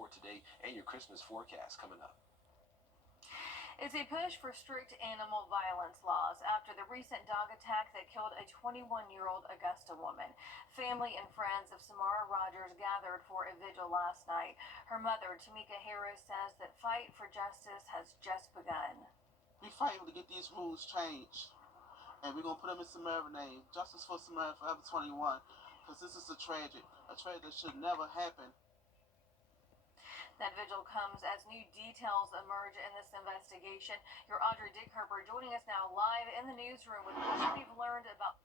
for today and your Christmas forecast coming up. It's a push for strict animal violence laws after the recent dog attack that killed a 21-year-old Augusta woman. Family and friends of Samara Rogers gathered for a vigil last night. Her mother, Tamika Harris, says that fight for justice has just begun. We fighting to get these rules changed, and we're going to put them in Samara's name. Justice for Samara Forever 21, because this is a tragedy that should never happen. That vigil comes as new details emerge in this investigation. Your Audrey Dickhurper joining us now live in the newsroom with what we've learned about.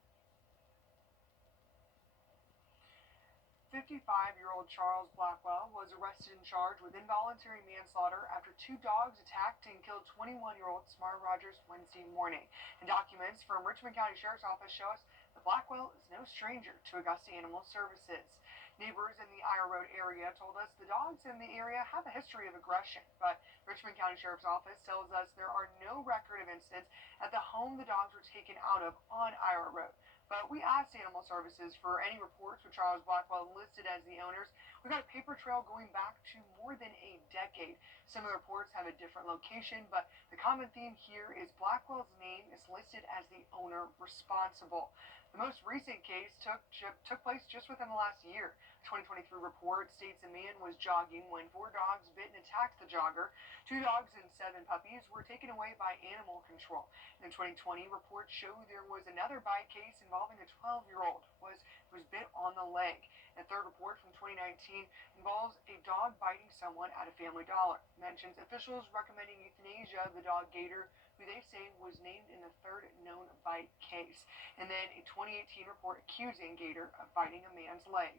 55-year-old Charles Blackwell was arrested and charged with involuntary manslaughter after two dogs attacked and killed 21-year-old Samara Rogers Wednesday morning. And documents from Richmond County Sheriff's Office show us that Blackwell is no stranger to Augusta Animal Services. Neighbors in the Ira Road area told us the dogs in the area have a history of aggression, but Richmond County Sheriff's Office tells us there are no record of incidents at the home the dogs were taken out of on Ira Road. But we asked Animal Services for any reports with Charles Blackwell listed as the owners. We got a paper trail going back to more than a decade. Some of the reports have a different location, but the common theme here is Blackwell's name is listed as the owner responsible. The most recent case took place just within the last year. A 2023 report states a man was jogging when 4 dogs bit and attacked the jogger. 2 dogs and 7 puppies were taken away by animal control. In the 2020 report showed there was another bite case involving a 12-year-old was bit on the leg. A third report from 2019 involves a dog biting someone at a Family Dollar. Mentions officials recommending euthanasia of the dog Gator, who they say was named in the 3rd known bite case. And then a 2018 report accusing Gator of biting a man's leg.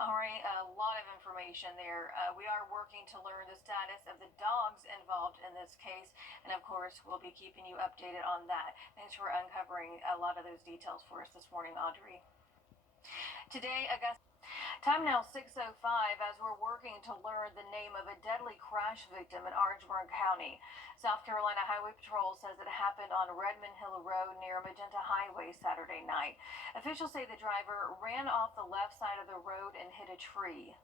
All right, a lot of information there. We are working to learn the status of the dogs involved in this case, and of course, we'll be keeping you updated on that. Thanks for uncovering a lot of those details for us this morning, Audrey. Today, Augusta. Time now 6:05 as we're working to learn the name of a deadly crash victim in Orangeburg County. South Carolina Highway Patrol says it happened on Redmond Hill Road near Magenta Highway Saturday night. Officials say the driver ran off the left side of the road and hit a tree.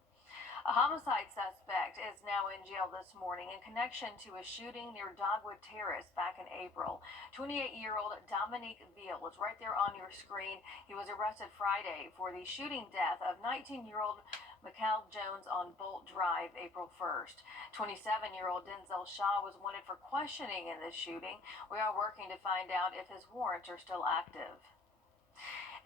A homicide suspect is now in jail this morning in connection to a shooting near Dogwood Terrace back in April. 28-year-old Dominique Beal is right there on your screen. He was arrested Friday for the shooting death of 19-year-old Michael Jones on Bolt Drive April 1st. 27-year-old Denzel Shaw was wanted for questioning in this shooting. We are working to find out if his warrants are still active.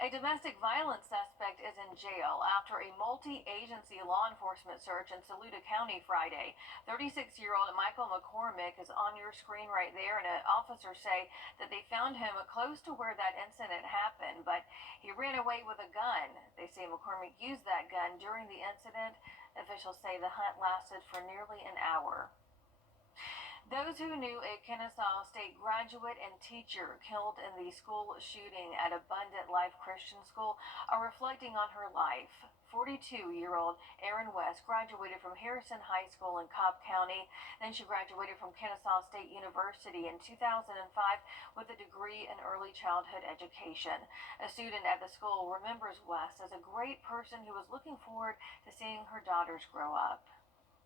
A domestic violence suspect is in jail after a multi-agency law enforcement search in Saluda County Friday. 36-year-old Michael McCormick is on your screen right there, and officers say that they found him close to where that incident happened, but he ran away with a gun. They say McCormick used that gun during the incident. Officials say the hunt lasted for nearly an hour. Those who knew a Kennesaw State graduate and teacher killed in the school shooting at Abundant Life Christian School are reflecting on her life. 42-year-old Erin West graduated from Harrison High School in Cobb County. Then she graduated from Kennesaw State University in 2005 with a degree in early childhood education. A student at the school remembers West as a great person who was looking forward to seeing her daughters grow up.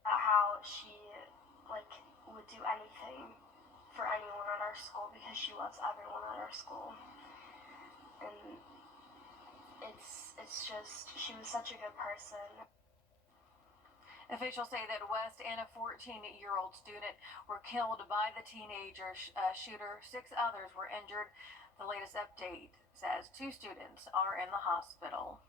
How she would do anything for anyone at our school because she loves everyone at our school, and it's just, she was such a good person. Officials say that West and a 14-year-old student were killed by the teenager shooter. 6 others were injured. The latest update says 2 students are in the hospital.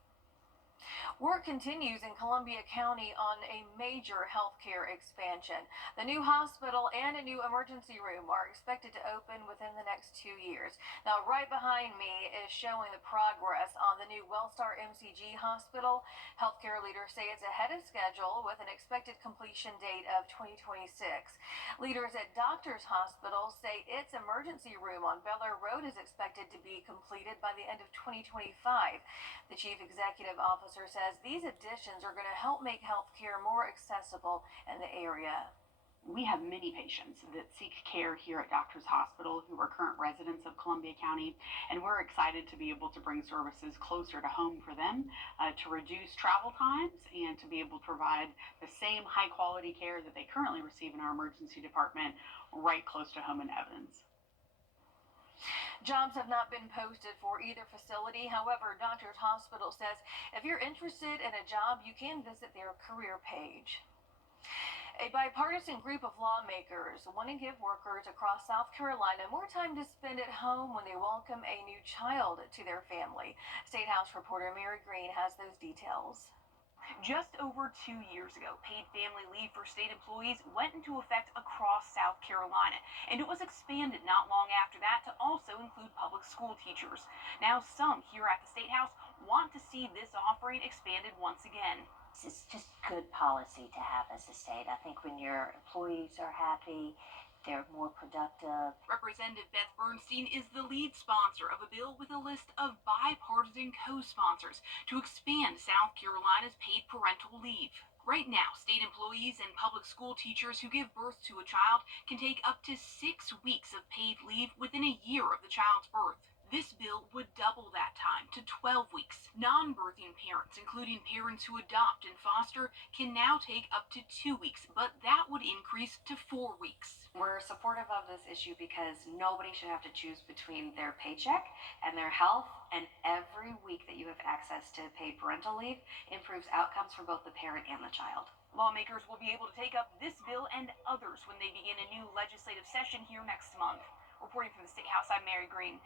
Work continues in Columbia County on a major healthcare expansion. The new hospital and a new emergency room are expected to open within the next 2 years. Now, right behind me is showing the progress on the new Wellstar MCG hospital. Healthcare leaders say it's ahead of schedule with an expected completion date of 2026. Leaders at Doctors Hospital say its emergency room on Bel Air Road is expected to be completed by the end of 2025. The chief executive officer says these additions are going to help make healthcare more accessible in the area. We have many patients that seek care here at Doctors Hospital who are current residents of Columbia County, and we're excited to be able to bring services closer to home for them, to reduce travel times and to be able to provide the same high quality care that they currently receive in our emergency department right close to home in Evans. Jobs have not been posted for either facility. However, Doctors Hospital says if you're interested in a job, you can visit their career page. A bipartisan group of lawmakers want to give workers across South Carolina more time to spend at home when they welcome a new child to their family. State House reporter Mary Green has those details. Just over 2 years ago, paid family leave for state employees went into effect across South Carolina, and it was expanded not long after that to also include public school teachers. Now, some here at the State House want to see this offering expanded once again. It's just good policy to have as a state. I think when your employees are happy, they're more productive. Representative Beth Bernstein is the lead sponsor of a bill with a list of bipartisan co-sponsors to expand South Carolina's paid parental leave. Right now, state employees and public school teachers who give birth to a child can take up to 6 weeks of paid leave within a year of the child's birth. This bill would double that time to 12 weeks. Non-birthing parents, including parents who adopt and foster, can now take up to 2 weeks, but that would increase to 4 weeks. We're supportive of this issue because nobody should have to choose between their paycheck and their health, and every week that you have access to paid parental leave improves outcomes for both the parent and the child. Lawmakers will be able to take up this bill and others when they begin a new legislative session here next month. Reporting from the State House, I'm Mary Green.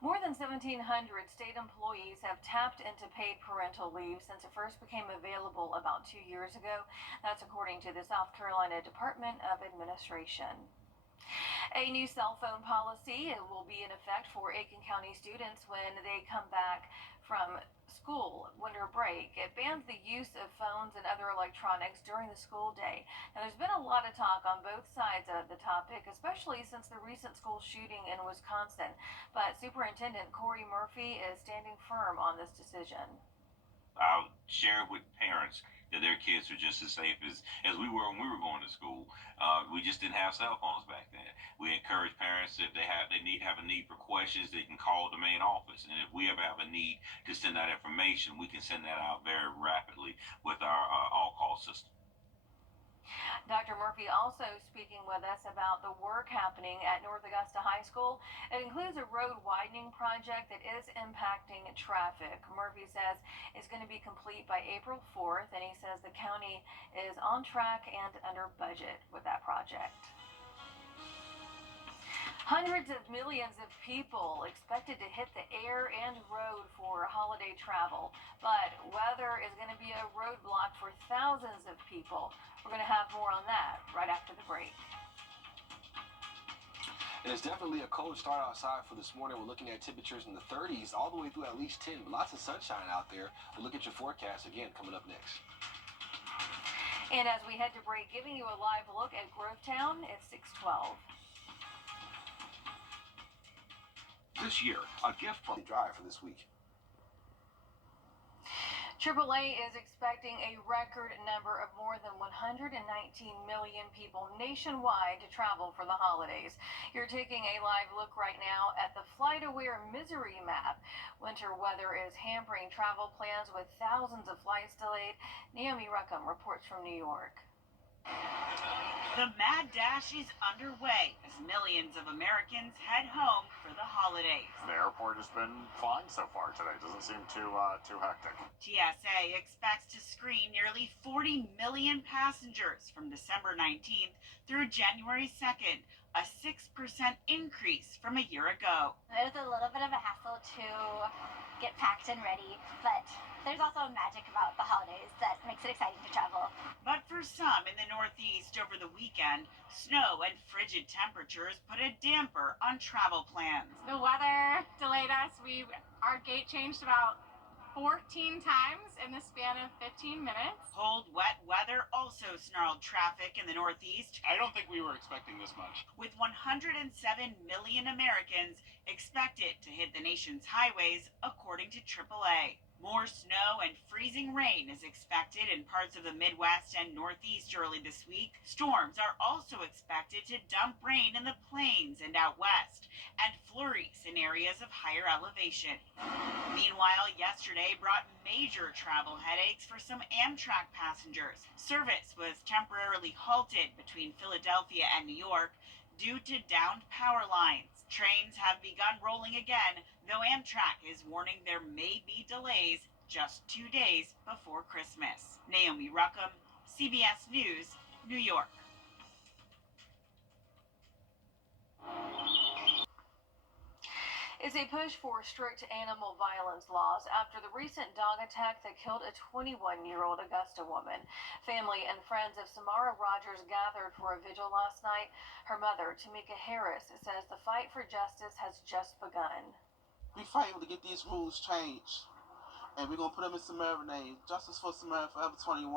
More than 1,700 state employees have tapped into paid parental leave since it first became available about 2 years ago. That's according to the South Carolina Department of Administration. A new cell phone policy will be in effect for Aiken County students when they come back from school winter break. It bans the use of phones and other electronics during the school day. Now, there's been a lot of talk on both sides of the topic, especially since the recent school shooting in Wisconsin. But Superintendent Corey Murphy is standing firm on this decision. I'll share with parents that their kids are just as safe as we were when we were going to school. We just didn't have cell phones back then. We encourage parents, if they have a need for questions, they can call the main office. And if we ever have a need to send that information, we can send that out very rapidly with our all-call system. Dr. Murphy also speaking with us about the work happening at North Augusta High School. It includes a road widening project that is impacting traffic. Murphy says it's going to be complete by April 4th, and he says the county is on track and under budget with that project. Hundreds of millions of people expected to hit the air and road for holiday travel, but weather is going to be a roadblock for thousands of people. We're going to have more on that right after the break. And it's definitely a cold start outside for this morning. We're looking at temperatures in the 30s all the way through at least 10. Lots of sunshine out there. We'll look at your forecast again coming up next. And as we head to break, giving you a live look at Grovetown at 6:12. This year, a gift from drive for this week. AAA is expecting a record number of more than 119 million people nationwide to travel for the holidays. You're taking a live look right now at the FlightAware Misery Map. Winter weather is hampering travel plans with thousands of flights delayed. Naomi Ruckham reports from New York. The mad dash is underway as millions of Americans head home for the holidays. The airport has been fine so far today. Doesn't seem too hectic. TSA expects to screen nearly 40 million passengers from December 19th through January 2nd, a 6% increase from a year ago. It was a little bit of a hassle to get packed and ready, but there's also a magic about the holidays that makes it exciting to travel. But for some in the Northeast over the weekend, snow and frigid temperatures put a damper on travel plans. The weather delayed us. Our gate changed about 14 times in the span of 15 minutes. Cold, wet weather also snarled traffic in the Northeast. I don't think we were expecting this much. With 107 million Americans expected to hit the nation's highways, according to AAA. More snow and freezing rain is expected in parts of the Midwest and Northeast early this week. Storms are also expected to dump rain in the plains and out west, and flurries in areas of higher elevation. Meanwhile, yesterday brought major travel headaches for some Amtrak passengers. Service was temporarily halted between Philadelphia and New York due to downed power lines. Trains have begun rolling again, though Amtrak is warning there may be delays just 2 days before Christmas. Naomi Ruckham, CBS News, New York. Is a push for strict animal violence laws after the recent dog attack that killed a 21-year-old Augusta woman. Family and friends of Samara Rogers gathered for a vigil last night. Her mother, Tamika Harris, says the fight for justice has just begun. We fighting to get these rules changed, and we're gonna put them in Samara name. Justice for Samara Forever 21,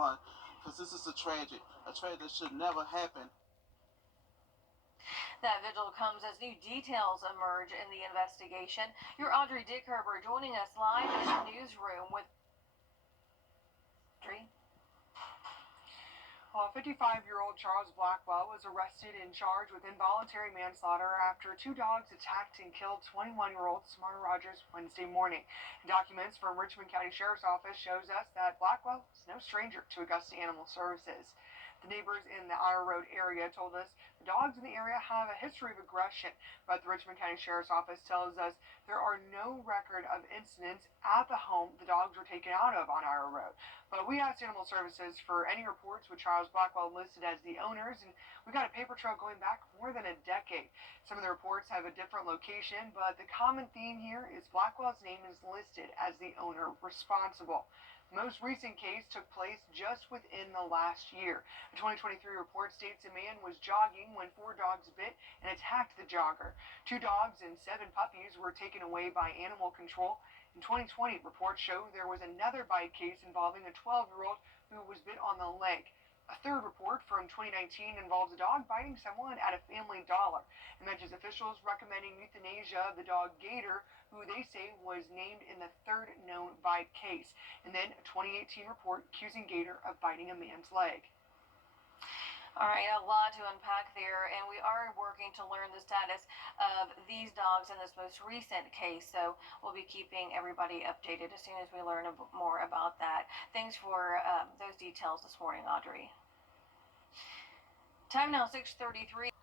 because this is a tragedy that should never happen. That vigil comes as new details emerge in the investigation. You're Audrey Dickherber joining us live in the newsroom with Audrey. Well, 55-year-old Charles Blackwell was arrested and charged with involuntary manslaughter after two dogs attacked and killed 21-year-old Samara Rogers Wednesday morning. Documents from Richmond County Sheriff's Office shows us that Blackwell is no stranger to Augusta Animal Services. The neighbors in the Ira Road area told us the dogs in the area have a history of aggression, but the Richmond County Sheriff's Office tells us there are no record of incidents at the home the dogs were taken out of on Ira Road. But we asked Animal Services for any reports with Charles Blackwell listed as the owners, and we got a paper trail going back more than a decade. Some of the reports have a different location, but the common theme here is Blackwell's name is listed as the owner responsible. The most recent case took place just within the last year. A 2023 report states a man was jogging when four dogs bit and attacked the jogger. 2 dogs and 7 puppies were taken away by animal control. In 2020, reports show there was another bite case involving a 12-year-old who was bit on the leg. A third report from 2019 involves a dog biting someone at a Family Dollar. It mentions officials recommending euthanasia of the dog Gator, who they say was named in the third known bite case. And then a 2018 report accusing Gator of biting a man's leg. All right, a lot to unpack there, and we are working to learn the status of these dogs in this most recent case, so we'll be keeping everybody updated as soon as we learn more about that. Thanks for those details this morning, Audrey. Time now, 6:33.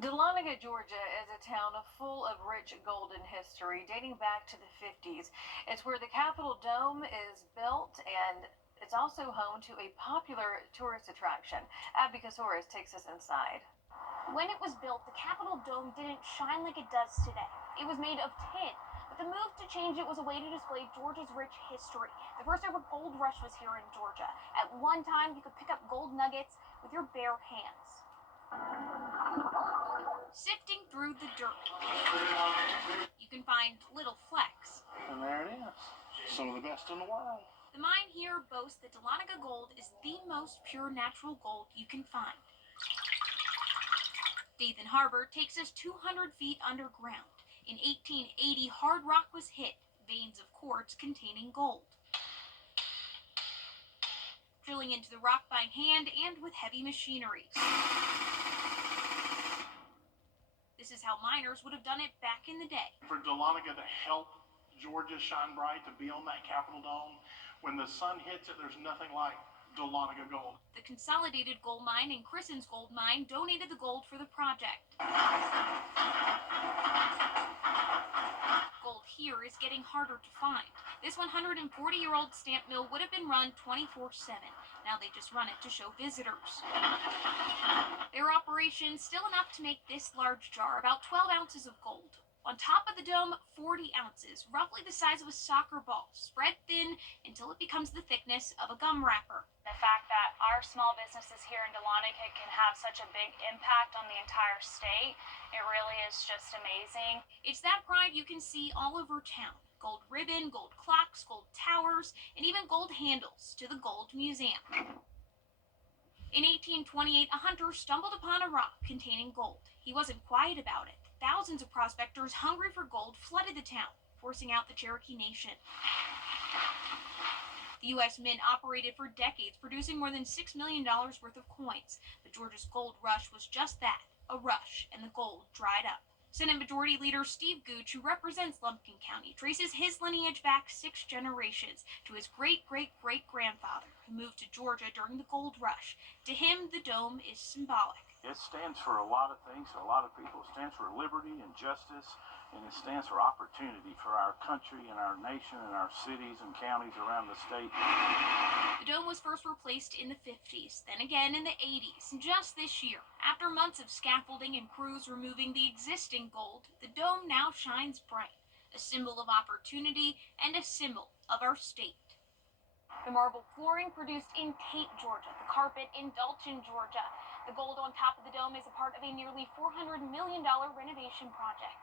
Dahlonega, Georgia is a town full of rich golden history dating back to the 50s. It's where the Capitol Dome is built, and it's also home to a popular tourist attraction. Abby Kasoris takes us inside. When it was built, the Capitol Dome didn't shine like it does today. It was made of tin. But the move to change it was a way to display Georgia's rich history. The first ever gold rush was here in Georgia. At one time, you could pick up gold nuggets with your bare hands. Sifting through the dirt, you can find little flecks. And there it is. Some of the best in the world. The mine here boasts that Dahlonega gold is the most pure natural gold you can find. Dathan Harbor takes us 200 feet underground. In 1880, hard rock was hit, veins of quartz containing gold. Drilling into the rock by hand and with heavy machinery. This is how miners would have done it back in the day. For Dahlonega to help Georgia shine bright, to be on that Capitol Dome, when the sun hits it, there's nothing like Dahlonega gold. The Consolidated Gold Mine and Christen's Gold Mine donated the gold for the project. Gold here is getting harder to find. This 140-year-old stamp mill would have been run 24/7. Now they just run it to show visitors. Their operation still enough to make this large jar, about 12 ounces of gold. On top of the dome, 40 ounces, roughly the size of a soccer ball, spread thin until it becomes the thickness of a gum wrapper. The fact that our small businesses here in Dahlonega can have such a big impact on the entire state, it really is just amazing. It's that pride you can see all over town. Gold ribbon, gold clocks, gold towers, and even gold handles to the Gold Museum. In 1828, a hunter stumbled upon a rock containing gold. He wasn't quiet about it. Thousands of prospectors hungry for gold flooded the town. forcing out the Cherokee Nation. The U.S. Mint operated for decades, producing more than $6 million worth of coins. But Georgia's gold rush was just that, a rush, and the gold dried up. Senate Majority Leader Steve Gooch, who represents Lumpkin County, traces his lineage back 6 generations to his great-great-great-grandfather, who moved to Georgia during the gold rush. To him, the dome is symbolic. It stands for a lot of things to a lot of people. It stands for liberty and justice, and it stands for opportunity for our country and our nation and our cities and counties around the state. The dome was first replaced in the 50s, then again in the 80s, and just this year, after months of scaffolding and crews removing the existing gold, the dome now shines bright, a symbol of opportunity and a symbol of our state. The marble flooring produced in Tate, Georgia. The carpet in Dalton, Georgia. The gold on top of the dome is a part of a nearly $400 million renovation project.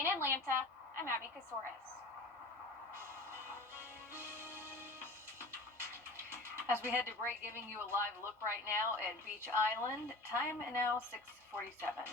In Atlanta, I'm Abby Kasouris. As we head to break, giving you a live look right now at Beach Island. Time now 6:47.